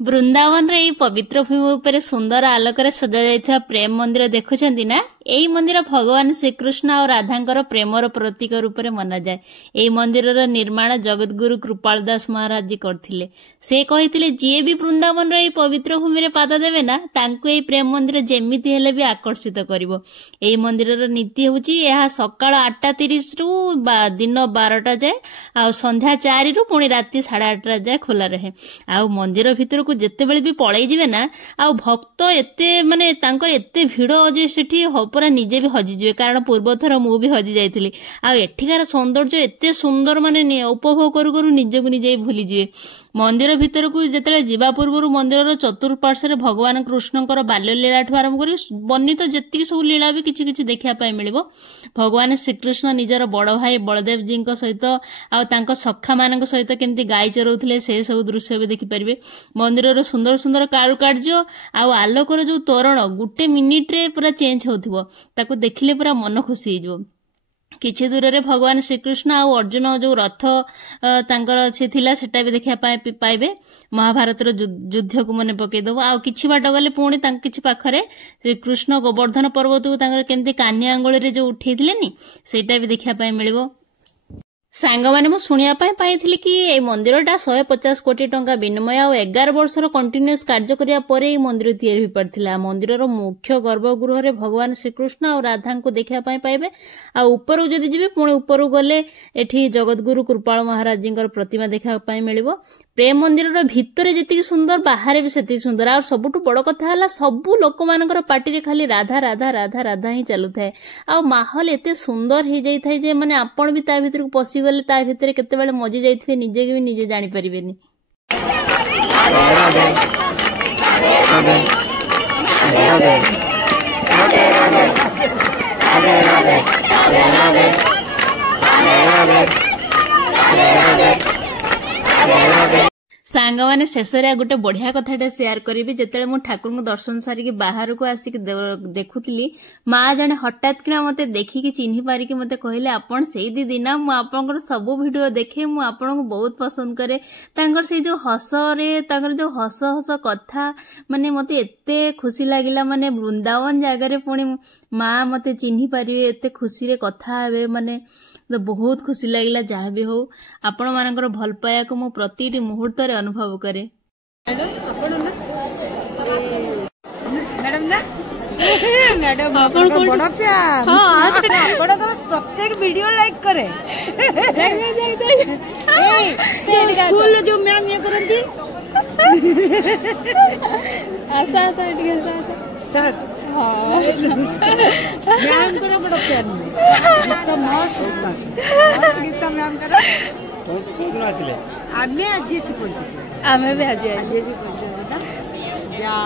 ବୃନ୍ଦାବନର ଏଇ ପବିତ୍ର ଭୂମି ଉପରେ ସୁନ୍ଦର ଆଲୋକରେ ସଜା ଯାଇଥିବା ପ୍ରେମ ମନ୍ଦିର ଦେଖୁଛନ୍ତି ନା? ଏହି ମନ୍ଦିର ଭଗବାନ ଶ୍ରୀକୃଷ୍ଣ ଆଉ ରାଧାଙ୍କର ପ୍ରେମର ପ୍ରତୀକ ରୂପରେ ମନାଯାଏ। ଏହି ମନ୍ଦିରର ନିର୍ମାଣ ଜଗତଗୁରୁ କୃପାଳ ଦାସ ମହାରାଜ କରିଥିଲେ। ସେ କହିଥିଲେ ଯିଏ ବି ବୃନ୍ଦାବନର ଏହି ପବିତ୍ର ଭୂମିରେ ପାଦ ଦେବେ ନା ତାଙ୍କୁ ଏହି ପ୍ରେମ ମନ୍ଦିର ଯେମିତି ହେଲେ ବି ଆକର୍ଷିତ କରିବ। ଏହି ମନ୍ଦିରର ନୀତି ହେଉଛି ଏହା ସକାଳ 8:30ରୁ ଦିନ 12ଟା ଯାଏ ଆଉ ସନ୍ଧ୍ୟା 4ରୁ ପୁଣି ରାତି 8:30 ଯାଏ ଖୋଲା ରହେ। ଆଉ ମନ୍ଦିର ଭିତରକୁ ଯେତେବେଳେ ବି ପଳେଇ ଯିବେ ନା ଆଉ ଭକ୍ତ ଏତେ ମାନେ ତାଙ୍କର ଏତେ ଭିଡ ଯେ ସେଠି ପୁରା ନିଜେ ବି ହଜିଯିବେ, କାରଣ ପୂର୍ବଥର ମୁଁ ବି ହଜି ଯାଇଥିଲି। ଆଉ ଏଠିକାର ସୌନ୍ଦର୍ଯ୍ୟ ଏତେ ସୁନ୍ଦର ମାନେ ଉପଭୋଗ କରୁ କରୁ ନିଜକୁ ନିଜେ ଭୁଲିଯିବେ। ମନ୍ଦିର ଭିତରକୁ ଯେତେବେଳେ ଯିବା ପୂର୍ବରୁ ମନ୍ଦିରର ଚତୁଃପାର୍ଶ୍ୱରେ ଭଗବାନ କୃଷ୍ଣଙ୍କର ବାଲ୍ୟଲୀଳାଠୁ ଆରମ୍ଭ କରି ବର୍ଣ୍ଣିତ ଯେତିକି ସବୁ ଲୀଳା ବି କିଛି କିଛି ଦେଖିବା ପାଇଁ ମିଳିବ। ଭଗବାନ ଶ୍ରୀକୃଷ୍ଣ ନିଜର ବଡ ଭାଇ ବଳଦେବଜୀଙ୍କ ସହିତ ଆଉ ତାଙ୍କ ସଖାମାନଙ୍କ ସହିତ କେମିତି ଗାଈ ଚରାଉଥିଲେ ସେ ସବୁ ଦୃଶ୍ୟ ବି ଦେଖିପାରିବେ। ମନ୍ଦିରର ସୁନ୍ଦର ସୁନ୍ଦର କାରୁକାର୍ଯ୍ୟ ଆଉ ଆଲୋକର ଯୋଉ ତୋରଣ ଗୋଟେ ମିନିଟରେ ପୁରା ଚେଞ୍ଜ ହଉଥିବ, ତାକୁ ଦେଖିଲେ ପୁରା ମନ ଖୁସି ହେଇଯିବ। କିଛି ଦୂରରେ ଭଗବାନ ଶ୍ରୀକୃଷ୍ଣ ଆଉ ଅର୍ଜୁନ ଯୋଉ ରଥ ତାଙ୍କର ଥିଲା ସେଟା ବି ଦେଖିବା ପାଇଁ ପାଇବେ। ମହାଭାରତର ଯୁଦ୍ଧକୁ ମନେ ପକେଇଦବ। ଆଉ କିଛି ବାଟ ଗଲେ ପୁଣି ତାଙ୍କ କିଛି ପାଖରେ କୃଷ୍ଣ ଗୋବର୍ଦ୍ଧନ ପର୍ବତକୁ ତାଙ୍କର କେମିତି କାନି ଆଙ୍ଗୁଳିରେ ଯୋଉ ଉଠେଇଥିଲେନି ସେଇଟା ବି ଦେଖିବା ପାଇଁ ମିଳିବ। ସାଙ୍ଗମାନେ ମୁଁ ଶୁଣିବା ପାଇଁ ପାଇଥିଲି କି এই ମନ୍ଦିରଟା 150 କୋଟି ଟଙ୍କା ବିନିମୟ ଆଉ 11 ବର୍ଷର କଣ୍ଟିନ୍ୟୁଅସ୍ କାର୍ଯ୍ୟ କରିବା ପରେ ଏହି ମନ୍ଦିର ତିଆରି ହୋଇପାରିଥିଲା। ମନ୍ଦିରର ମୁଖ୍ୟ ଗର୍ଭଗୃହରେ ଭଗବାନ ଶ୍ରୀକୃଷ୍ଣ ଆଉ ରାଧାଙ୍କୁ ଦେଖିବା ପାଇଁ ପାଇବେ। ଆଉ ଉପରକୁ ଯଦି ଯିବେ ପୁଣି ଉପରକୁ ଗଲେ ଏଠି ଜଗତଗୁରୁ କୃପାଳ ମହାରାଜଙ୍କର ପ୍ରତିମା ଦେଖିବା ପାଇଁ ମିଳିବ। ପ୍ରେମ ମନ୍ଦିରର ଭିତରେ ଯେତିକି ସୁନ୍ଦର ବାହାରେ ବି ସେତିକି ସୁନ୍ଦର। ଆଉ ସବୁଠୁ ବଡ କଥା ହେଲା ସବୁ ଲୋକମାନଙ୍କର ପାଟିରେ ଖାଲି ରାଧା ରାଧା ରାଧା ରାଧା ହିଁ ଚାଲୁଥାଏ। ଆଉ ମାହୋଲ ଏତେ ସୁନ୍ଦର ହେଇଯାଇଥାଏ ଯେ ମାନେ ଆପଣ ବି ତା ଭିତରକୁ ପଶିଗଲେ ତା ଭିତରେ କେତେବେଳେ ମଜି ଯାଇଥିବେ ନିଜେ ବି ନିଜେ ଜାଣିପାରିବେନି। ସାଙ୍ଗମାନେ ଶେଷରେ ଗୋଟେ ବଢିଆ କଥାଟା ସେୟାର କରିବି। ଯେତେବେଳେ ମୁଁ ଠାକୁରଙ୍କୁ ଦର୍ଶନ ସାରିକି ବାହାରକୁ ଆସିକି ଦେଖୁଥିଲି, ମା ଜଣେ ହଠାତ୍ କିନା ମତେ ଦେଖିକି ଚିହ୍ନି ପାରିକି ମତେ କହିଲେ, ଆପଣ ସେଇ ଦିଦି ନା? ମୁଁ ଆପଣଙ୍କର ସବୁ ଭିଡିଓ ଦେଖେ, ମୁଁ ଆପଣଙ୍କୁ ବହୁତ ପସନ୍ଦ କରେ। ତାଙ୍କର ସେଇ ଯୋଉ ହସରେ ତାଙ୍କର ଯୋଉ ହସ ହସ କଥା ମାନେ ମତେ ଏତେ ଖୁସି ଲାଗିଲା। ମାନେ ବୃନ୍ଦାବନ ଜାଗାରେ ପୁଣି ମା ମତେ ଚିହ୍ନି ପାରିବେ, ଏତେ ଖୁସିରେ କଥା ହେବେ, ମାନେ ବହୁତ ଖୁସି ଲାଗିଲା। ଯାହା ବି ହଉ ଆପଣ ମାନଙ୍କର ଭଲ ପାଇବାକୁ ମୁଁ ପ୍ରତିଟି ମୁହୂର୍ତ୍ତରେ ଅନୁଭବ କରେ। प्रत्येक वीडियो लाइक करे स्कूल जो मैम ये करती सर मैम करा बड़ा प्यार गीता मस्त गीता मैम करा आमे आज पहुंचे आमे भी आज पहुंचे जा